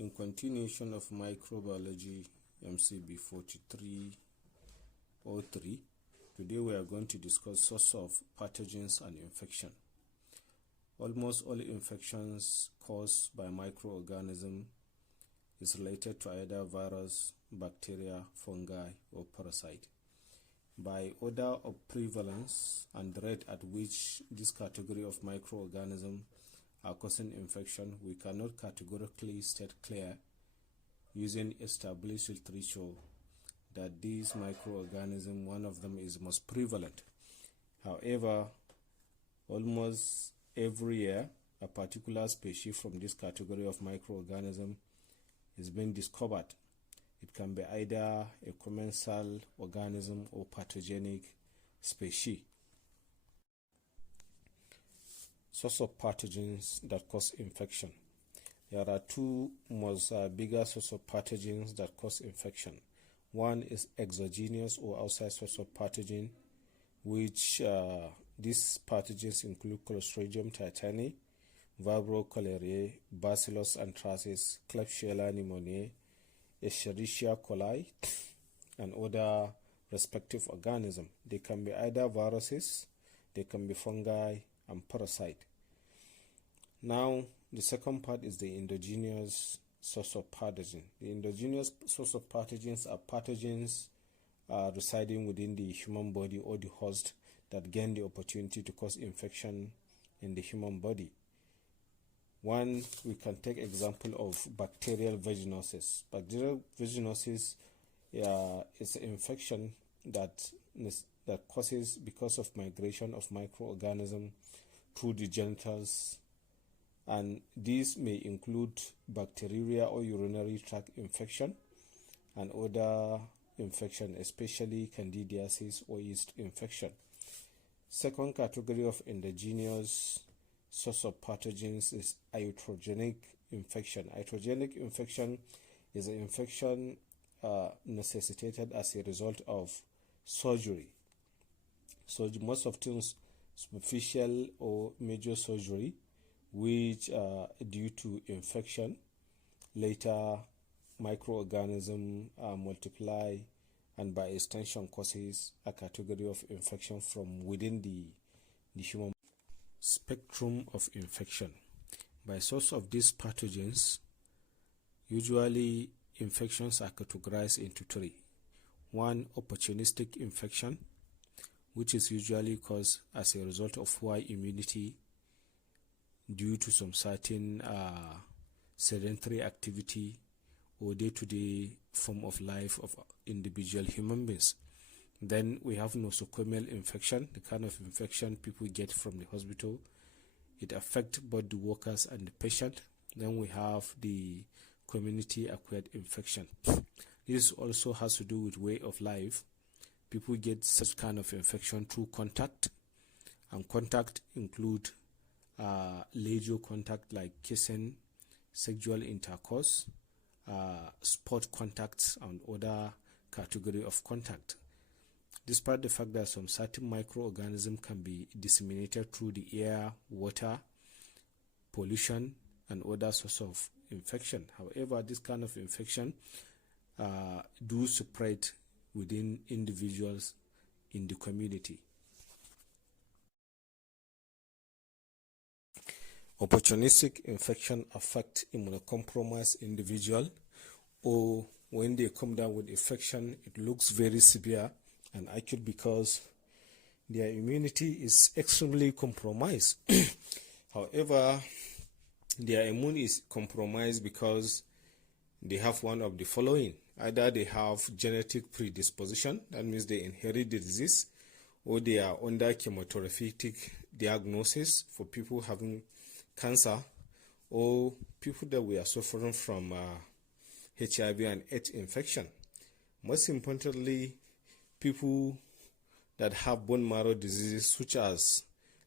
In continuation of microbiology MCB 4303, today we are going to discuss source of pathogens and infection. Almost all infections caused by microorganisms is related to either virus, bacteria, fungi, or parasite. By order of prevalence and the rate at which this category of microorganisms are causing infection, we cannot categorically state clear using established literature that these microorganisms, one of them is most prevalent. However, almost every year, a particular species from this category of microorganism is being discovered. It can be either a commensal organism or pathogenic species. Source of pathogens that cause infection. There are two most bigger source of pathogens that cause infection. One is exogenous or outside source of pathogen, which these pathogens include Clostridium tetani, Vibrio cholerae, Bacillus anthracis, Klebsiella pneumoniae, Escherichia coli, and other respective organisms. They can be either viruses, they can be fungi, and parasite. Now, the second part is the endogenous source of pathogen. The endogenous source of pathogens are pathogens residing within the human body or the host that gain the opportunity to cause infection in the human body. One, we can take example of bacterial vaginosis. Bacterial vaginosis is an infection that causes because of migration of microorganisms through the genitals, and these may include bacteriuria or urinary tract infection and other infection, especially candidiasis or yeast infection. Second category of endogenous source of pathogens is iatrogenic infection. Iatrogenic infection is an infection necessitated as a result of surgery. So most often superficial or major surgery, which due to infection, later microorganisms multiply and by extension causes a category of infection from within the human spectrum of infection. By source of these pathogens, usually infections are categorized into three. One, opportunistic infection, which is usually caused as a result of poor immunity due to some certain sedentary activity or day-to-day form of life of individual human beings. Then we have nosocomial infection, the kind of infection people get from the hospital. It affects both the workers and the patient. Then we have the community-acquired infection. This also has to do with way of life. People get such kind of infection through contact, and contact include leisure contact like kissing, sexual intercourse, sport contacts, and other category of contact. Despite the fact that some certain microorganisms can be disseminated through the air, water, pollution, and other sources of infection. However, this kind of infection do spread within individuals in the community. Opportunistic infection affect immunocompromised individual, or when they come down with infection, it looks very severe and acute because their immunity is extremely compromised. However, their immune is compromised because they have one of the following. Either they have genetic predisposition, that means they inherit the disease, or they are under chemotherapeutic diagnosis for people having cancer, or people that we are suffering from HIV and AIDS infection. Most importantly, people that have bone marrow diseases such as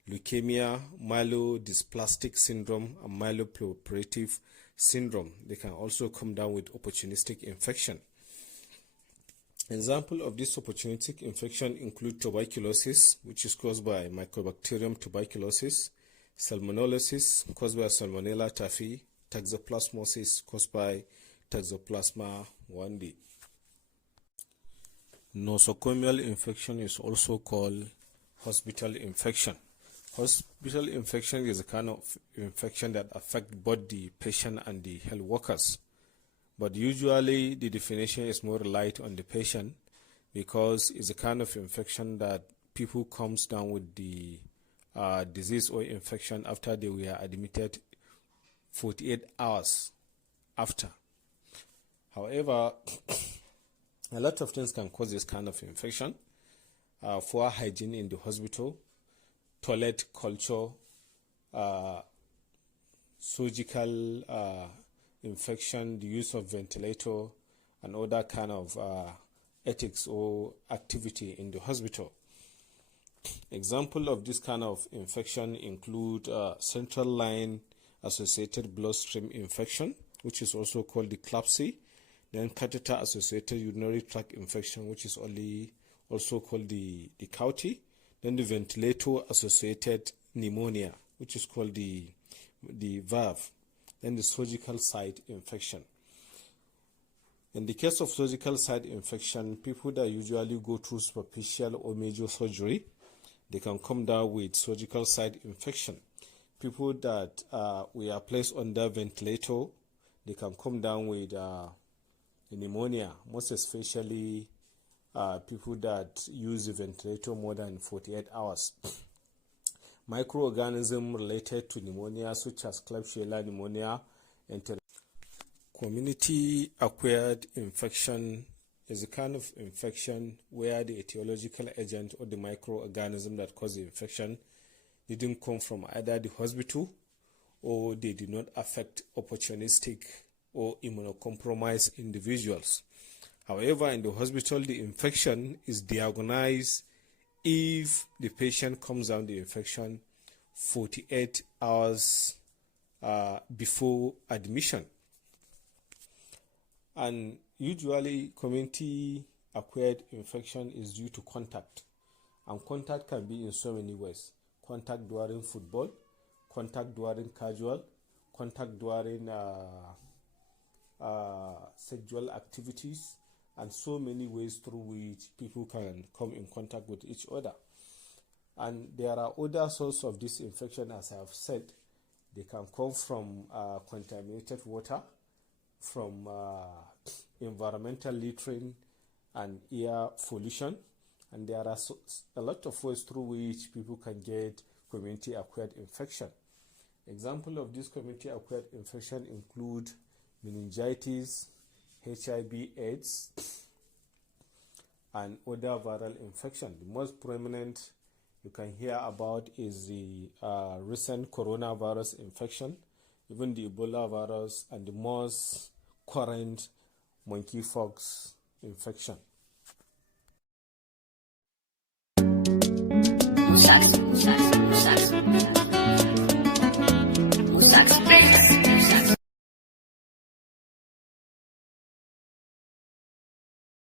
leukemia, myelodysplastic syndrome, and myeloproliferative syndrome, they can also come down with opportunistic infection. Example of this opportunistic infection include tuberculosis, which is caused by Mycobacterium tuberculosis, salmonellosis caused by Salmonella toxoplasmosis caused by Toxoplasma gondii. Nosocomial infection is also called hospital infection. Hospital infection is a kind of infection that affects both the patient and the health workers. But usually the definition is more light on the patient because it's a kind of infection that people comes down with the disease or infection after they were admitted 48 hours after. However, a lot of things can cause this kind of infection. Poor hygiene in the hospital, toilet culture, surgical infection, the use of ventilator, and other kind of ethics or activity in the hospital. Example of this kind of infection include central line associated bloodstream infection, which is also called the CLABSI, then catheter associated urinary tract infection, which is also called the CAUTI, then the ventilator associated pneumonia, which is called the VAV, then the surgical site infection. In the case of surgical site infection, people that usually go through superficial or major surgery, they can come down with surgical site infection. People that were placed under ventilator, they can come down with pneumonia, most especially people that use the ventilator more than 48 hours. Microorganisms related to pneumonia, such as Klebsiella pneumonia, and community-acquired infection is a kind of infection where the etiological agent or the microorganism that cause the infection didn't come from either the hospital or they did not affect opportunistic or immunocompromised individuals. However, in the hospital, the infection is diagnosed if the patient comes down the infection 48 hours before admission. And usually, community-acquired infection is due to contact. And contact can be in so many ways. Contact during football, contact during casual, contact during sexual activities, and so many ways through which people can come in contact with each other. And there are other sources of this infection, as I have said. They can come from contaminated water, from environmental littering and air pollution, and there are a lot of ways through which people can get community-acquired infection. Example of this community-acquired infection include meningitis, HIV/AIDS, and other viral infection. The most prominent you can hear about is the recent coronavirus infection, even the Ebola virus, and the most current monkeypox infection.